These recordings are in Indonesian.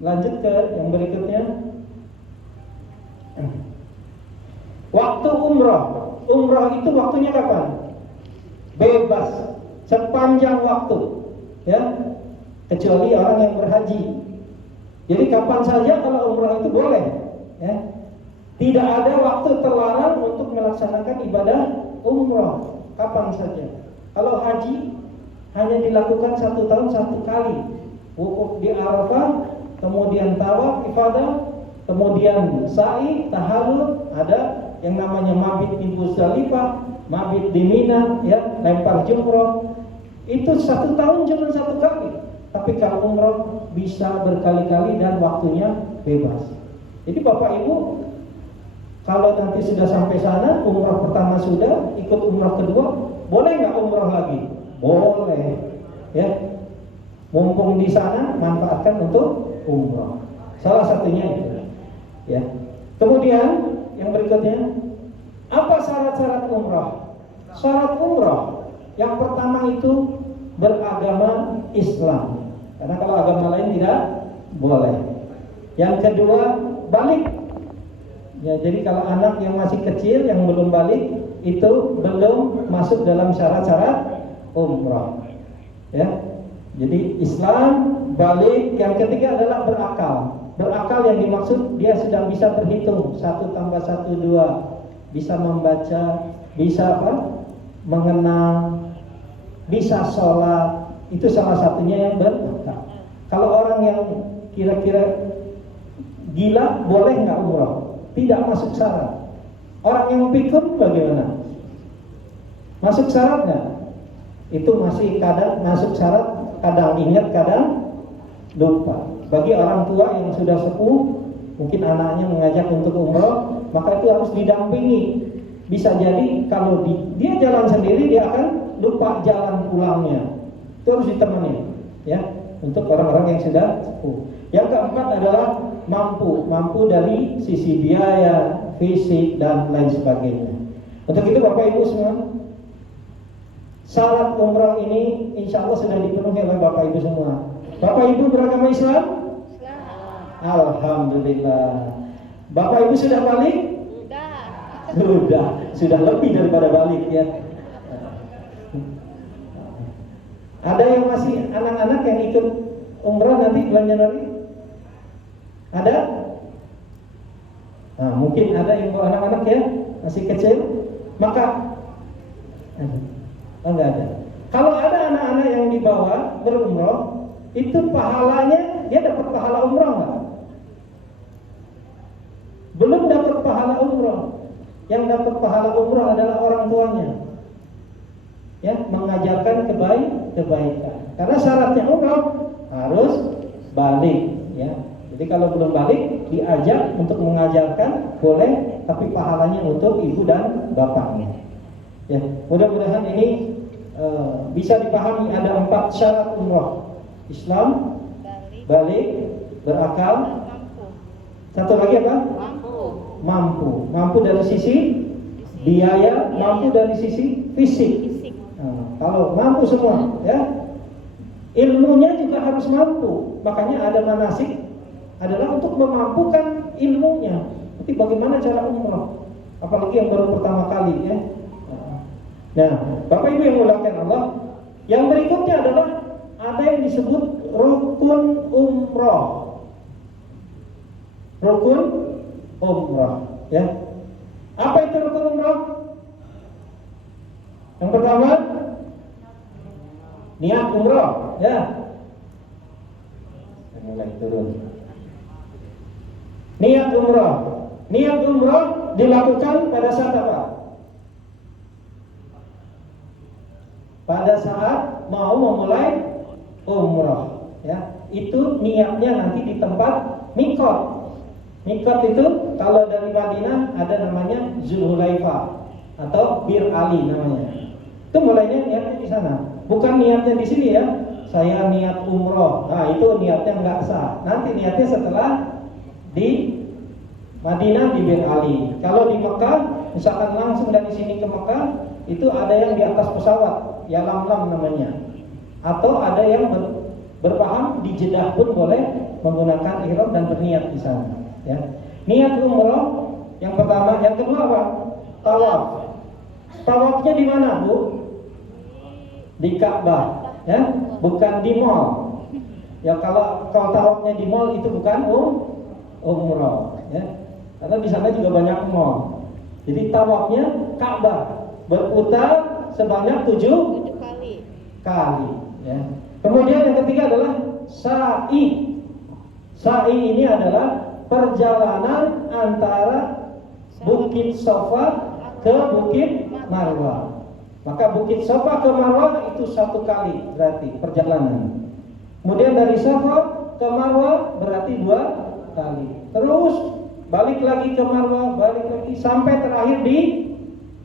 Lanjut ke yang berikutnya. Waktu umrah. Umrah itu waktunya kapan? Bebas sepanjang waktu, ya, kecuali orang yang berhaji. Jadi kapan saja kalau umrah itu boleh, ya. Tidak ada waktu terlarang untuk melaksanakan ibadah umrah, kapan saja. Kalau haji hanya dilakukan 1 tahun 1 kali, wukuf di Arafah, kemudian tawaf ifadah, kemudian sa'i, tahallul, ada yang namanya mabit di Muzdalifah, mabit di Mina, ya, lempar jumroh. Itu 1 tahun cuma 1 kali. Tapi kalau umroh bisa berkali-kali dan waktunya bebas. Jadi Bapak Ibu, kalau nanti sudah sampai sana, umroh pertama sudah, ikut umroh kedua, boleh nggak umroh lagi? Boleh, ya. Mumpung di sana, manfaatkan untuk umroh. Salah satunya itu, ya. Kemudian yang berikutnya, apa syarat-syarat umroh? Syarat umroh yang pertama itu beragama Islam, karena kalau agama lain tidak boleh. Yang kedua, balik. Ya, jadi kalau anak yang masih kecil yang belum balik itu belum masuk dalam syarat-syarat umroh. Ya. Jadi Islam, balik. Yang ketiga adalah berakal. Berakal yang dimaksud dia sudah bisa berhitung 1 tambah 1 2, bisa membaca, bisa apa? Mengenal, bisa sholat. Itu salah satunya yang berakal. Kalau orang yang kira-kira gila, boleh nggak umroh? Tidak masuk syarat. Orang yang pikun bagaimana? Masuk syarat nggak? Itu masih kadang masuk syarat, kadang ingat, kadang lupa. Bagi orang tua yang sudah sepuh, mungkin anaknya mengajak untuk umroh, maka itu harus didampingi. Bisa jadi kalau dia jalan sendiri, dia akan lupa jalan pulangnya. Itu harus ditemani, ya, untuk orang-orang yang sudah sepuh. Yang keempat adalah mampu dari sisi biaya, fisik, dan lain sebagainya. Untuk itu Bapak Ibu semua, syarat umrah ini insya Allah sudah dipenuhi oleh Bapak Ibu semua. Bapak Ibu beragama Islam? Alhamdulillah. Bapak Ibu sudah balik? Sudah lebih daripada balik, ya. Ada yang masih anak-anak yang ikut umrah nanti bulan Januari? Ada? Nah, mungkin ada yang bawa anak-anak, ya, masih kecil, maka enggak ada. Kalau ada anak-anak yang dibawa berumrah, itu pahalanya dia dapat pahala umrah enggak? Belum dapat pahala umrah. Yang dapat pahala umrah adalah orang tuanya, ya, mengajarkan kebaikan. Karena syaratnya umrah harus balik, ya. Jadi kalau belum balik, diajak untuk mengajarkan boleh, tapi pahalanya untuk ibu dan bapaknya. Ya, mudah-mudahan ini bisa dipahami. Ada 4 syarat umrah: Islam, balik, berakal. Satu lagi apa? Mampu dari sisi biaya, mampu dari sisi fisik. Nah, kalau mampu semua, ya, ilmunya juga harus mampu. Makanya ada manasik adalah untuk memampukan ilmunya. Tapi bagaimana cara umrah? Apalagi yang baru pertama kali, ya. Nah, Bapak Ibu yang dimuliakan Allah, yang berikutnya adalah ada yang disebut rukun umrah. Rukun umrah, ya. Apa itu rukun umrah? Yang pertama, niat umrah, ya. Mulai turun. Niat umrah dilakukan pada saat apa? Pada saat mau memulai umrah, ya. Itu niatnya nanti di tempat mikot. Mikot itu kalau dari Madinah ada namanya Zulhulaifah atau Bir Ali namanya. Itu mulainya niatnya di sana. Bukan niatnya di sini, ya. Saya niat umrah. Nah, itu niatnya nggak sah. Nanti niatnya setelah di Madinah di Bir Ali. Kalau di Mekah, misalkan langsung dari sini ke Mekah, itu ada yang di atas pesawat, ya lam-lam namanya. Atau ada yang Berpaham di Jeddah pun boleh menggunakan ihram dan berniat di sana. Ya. Niat umroh yang pertama, yang kedua apa? Tawaf. Tawafnya di mana, Bu? Di Ka'bah, ya, bukan di mall. Ya kalau tawafnya di mall itu bukan umroh, ya. Karena di sana juga banyak mall. Jadi tawafnya Ka'bah, berputar sebanyak 7 kali, ya. Kemudian yang ketiga adalah sa'i. Sa'i ini adalah perjalanan antara Bukit Safa ke Bukit Marwah. Maka Bukit Safa ke Marwah itu 1 kali berarti perjalanan. Kemudian dari Safa ke Marwah berarti 2 kali. Terus balik lagi ke Marwah, balik lagi sampai terakhir di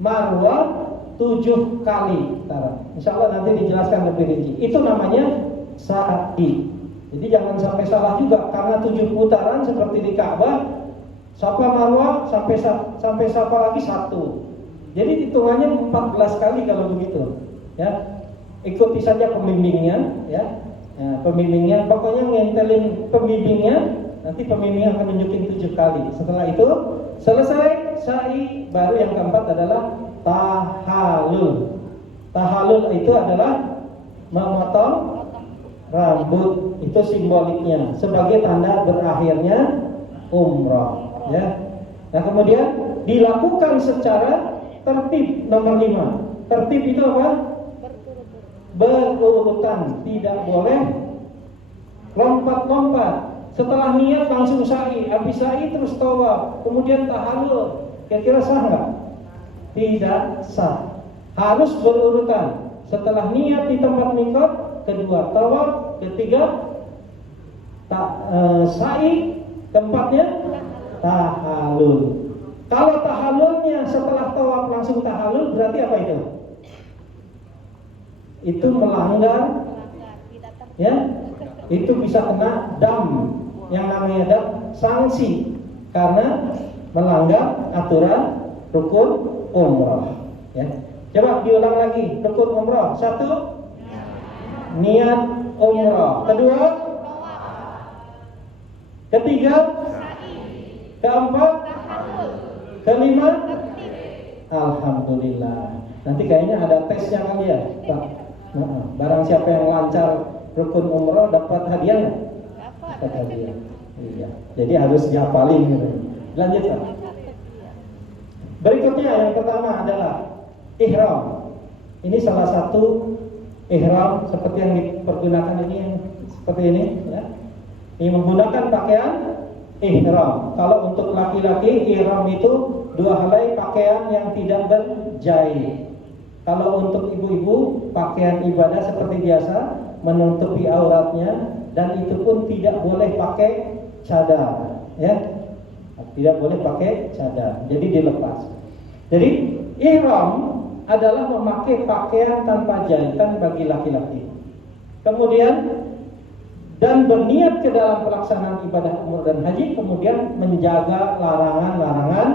Marwah 7 kali. Insya Allah nanti dijelaskan lebih rinci. Itu namanya sa'i. Jadi jangan sampai salah juga, karena 7 putaran seperti di Ka'bah, Safa Marwah sampai Safa lagi 1. Jadi hitungannya 14 kali kalau begitu. Ya, ikuti saja pembimbingnya. Ya, pembimbingnya, pokoknya ngentelin pembimbingnya. Nanti pembimbingnya akan nunjukin 7 kali. Setelah itu selesai sa'i, baru yang keempat adalah tahallul. Tahallul itu adalah memotong rambut. Itu simboliknya sebagai tanda berakhirnya umrah, ya. Nah, kemudian dilakukan secara tertib. Nomor 5. Tertib itu apa? Berurutan. Tidak boleh lompat-lompat. Setelah niat langsung sa'i, habis sa'i terus tawaf, kemudian tahallul. Kira-kira sah nggak? Tidak sah. Harus berurutan. Setelah niat di tempat mikot, kedua tawaf, ketiga sa'i, keempatnya tahallul. Kalau tahallulnya setelah tawaf langsung tahallul, berarti apa itu? Itu melanggar, ya. Itu bisa kena dam, yang namanya dam, sanksi, karena melanggar aturan rukun umrah, ya. Coba diulang lagi. Rukun umrah: 1, niat umrah; 2, ketiga, keempat, kelima, alhamdulillah. Nanti kayaknya ada tesnya kali ya, Pak. Barang siapa yang lancar rukun umrah dapat hadiah nggak? Dapat hadiah. Iya. Jadi harus dihafalin gitu. Lanjut, Pak. Berikutnya yang pertama adalah ihram. Ini salah satu ihram seperti yang dipergunakan ini, seperti ini, ya. Ini menggunakan pakaian ihram. Kalau untuk laki-laki, ihram itu 2 helai pakaian yang tidak berjahit. Kalau untuk ibu-ibu, pakaian ibadah seperti biasa, menutupi auratnya, dan itu pun tidak boleh pakai cadar, ya. Tidak boleh pakai cadar, jadi dilepas. Jadi ihram adalah memakai pakaian tanpa jahitan bagi laki-laki. Kemudian dan berniat ke dalam pelaksanaan ibadah umrah dan haji, kemudian menjaga larangan-larangan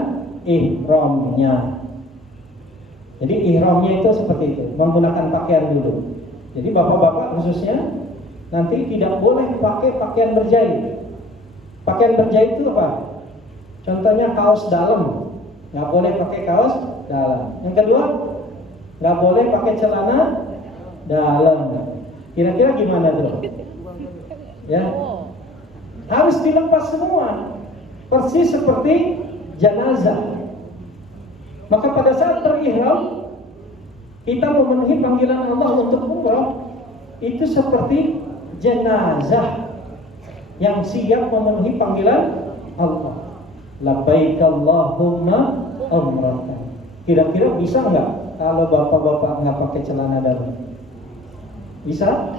ihramnya. Jadi ihramnya itu seperti itu, menggunakan pakaian dulu. Jadi bapak-bapak khususnya nanti tidak boleh pakai pakaian berjahit. Pakaian berjahit itu apa? Contohnya kaos dalam, nggak boleh pakai kaos dalam. Yang kedua, nggak boleh pakai celana dalam. Kira-kira gimana tuh? Ya, harus dilepas semua, persis seperti jenazah. Maka pada saat berihram, kita memenuhi panggilan Allah untuk umrah, itu seperti jenazah yang siap memenuhi panggilan Allah. Labbaik Allahumma umratan. Kira-kira bisa nggak kalau bapak-bapak nggak pakai celana dalam? Bisa?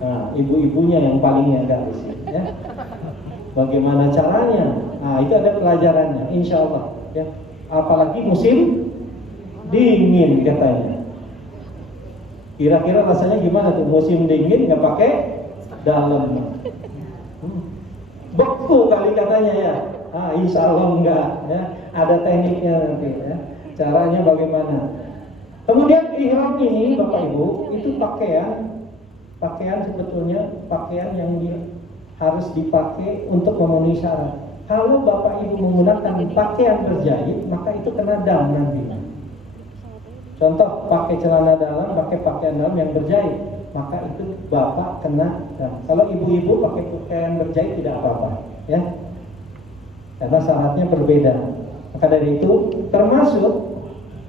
Nah, ibu-ibunya yang paling hebat di sini, ya. Bagaimana caranya? Nah, itu ada pelajarannya, insya Allah, ya. Apalagi musim dingin katanya. Kira-kira rasanya gimana tuh musim dingin nggak pakai dalam? Beku kali katanya ya. Insya Allah enggak, ya. Ada tekniknya nanti, ya. Caranya bagaimana? Kemudian ihram ini Bapak Ibu itu pakaian pakaian sebetulnya pakaian yang harus dipakai untuk memenuhi syarat. Kalau bapak ibu menggunakan pakaian berjahit, maka itu kena dam nanti. Contoh, pakai celana dalam, pakai pakaian dalam yang berjahit, maka itu bapak kena dam. Kalau ibu-ibu pakai pakaian berjahit tidak apa-apa, ya. Karena syaratnya berbeda. Maka dari itu termasuk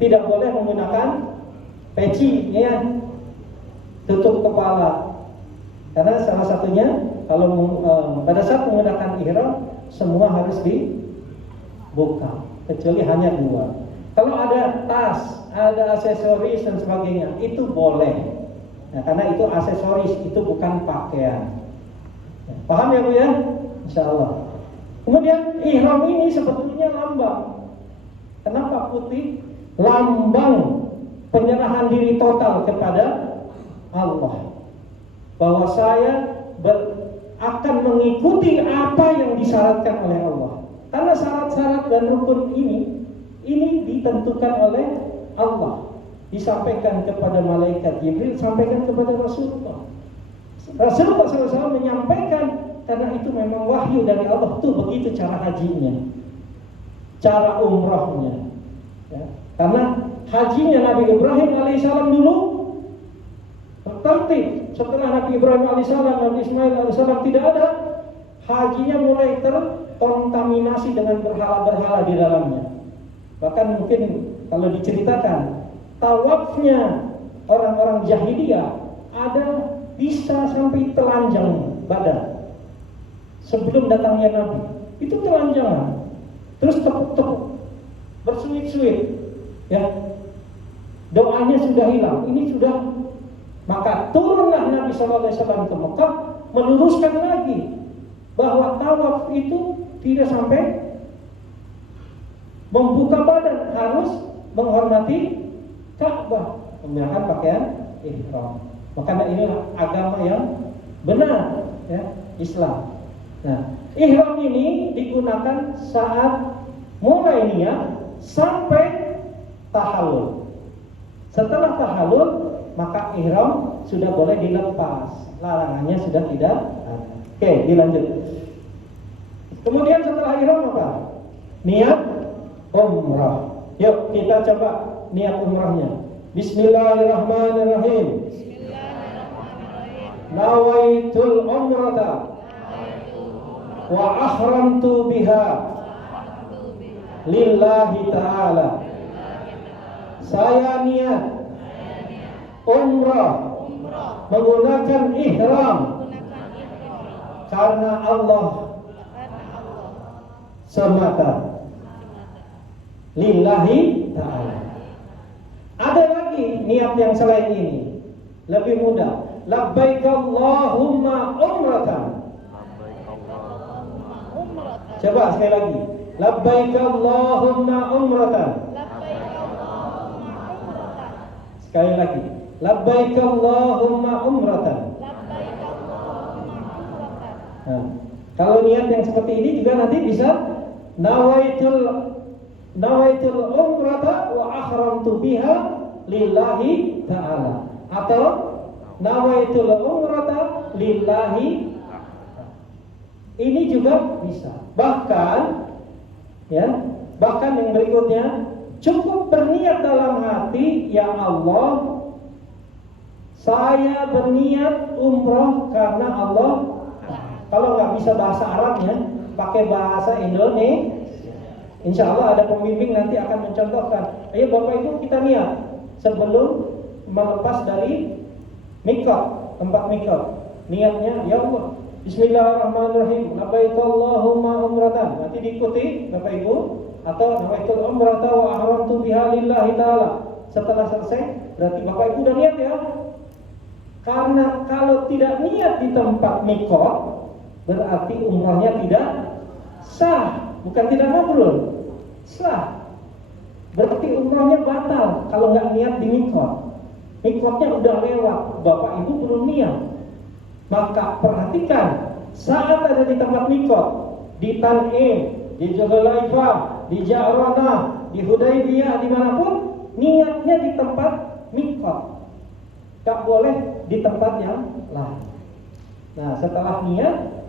tidak boleh menggunakan peci, ya, tutup kepala. Karena salah satunya kalau pada saat menggunakan ihram semua harus dibuka, kecuali hanya dua. Kalau ada tas, ada aksesoris dan sebagainya, itu boleh. Nah, karena itu aksesoris, itu bukan pakaian. Paham ya Bu ya? Insyaallah. Kemudian ihram ini sebetulnya lambang. Kenapa putih? Lambang penyerahan diri total kepada Allah. Bahwa saya akan mengikuti apa yang disyaratkan oleh Allah. Karena syarat-syarat dan rukun ini ditentukan oleh Allah. Disampaikan kepada malaikat Jibril, sampaikan kepada Rasulullah. Rasulullah SAW menyampaikan, karena itu memang wahyu dari Allah tuh, begitu cara hajinya, cara umrahnya, ya. Karena hajinya Nabi Ibrahim alaihissalam dulu tertib. Setelah Nabi Ibrahim alaihissalam, Nabi Ismail alaihissalam tidak ada, hajinya mulai terkontaminasi dengan berhala-berhala di dalamnya. Bahkan mungkin kalau diceritakan, tawafnya orang-orang jahiliyah ada bisa sampai telanjang badan sebelum datangnya Nabi. Itu telanjangan, terus tepuk-tepuk, bersuit-suit, ya. Doanya sudah hilang. Ini sudah, maka turunlah Nabi SAW ke Mekah meluruskan lagi bahwa tawaf itu tidak sampai membuka badan, harus menghormati Ka'bah, menggunakan pakaian ihram. Makanya inilah agama yang benar, ya, Islam. Nah, ihram ini digunakan saat mulai niat sampai tahallul. Setelah tahallul, maka ihram sudah boleh dilepas, larangannya sudah tidak ada. Oke, dilanjut. Kemudian setelah ihram apa? Niat umrah. Yuk kita coba niat umrahnya. Bismillahirrahmanirrahim. Nawaitul umrata wa ahramtu biha lillahi ta'ala. Saya niat umrah menggunakan ihram karena Allah semata, lillahi ta'ala. Ada lagi niat yang selain ini, lebih mudah. Labbaik Allahumma umratan. Coba sekali lagi. Labbaik Allahumma umratan. Sekali lagi. Labbaik Allahumma umratan. Nah, kalau niat yang seperti ini juga nanti bisa nawaitul umrata wa ahramtu biha lillahi ta'ala, atau nawaitul umrata lillahi. Ini juga bisa. Bahkan yang berikutnya, cukup berniat dalam hati, ya Allah, saya berniat umroh karena Allah. Kalau nggak bisa bahasa Arabnya, pakai bahasa Indonesia. Insya Allah ada pembimbing nanti akan mencontohkan. Ayo Bapak Ibu kita niat sebelum melepas dari mikot, tempat mikot. Niatnya, ya Allah, Bismillahirrahmanirrahim. Labbaik Allahumma umratan. Nanti diikuti Bapak Ibu, atau nawaitul umrata wa ahramtu biha lillahi ta'ala. Setelah selesai, berarti Bapak Ibu udah niat ya. Karena kalau tidak niat di tempat mikot, berarti umrahnya tidak sah. Bukan tidak mabrur, sah. Berarti umrahnya batal kalau nggak niat di mikot. Mikotnya udah lewat, Bapak Ibu belum niat. Maka perhatikan, saat ada di tempat mikot, di Tan'im, di Dzulhulaifah, di Ja'ranah, di Hudaybiyah, dimanapun, niatnya di tempat mikot. tak boleh di tempat yang lain. Nah, setelah niat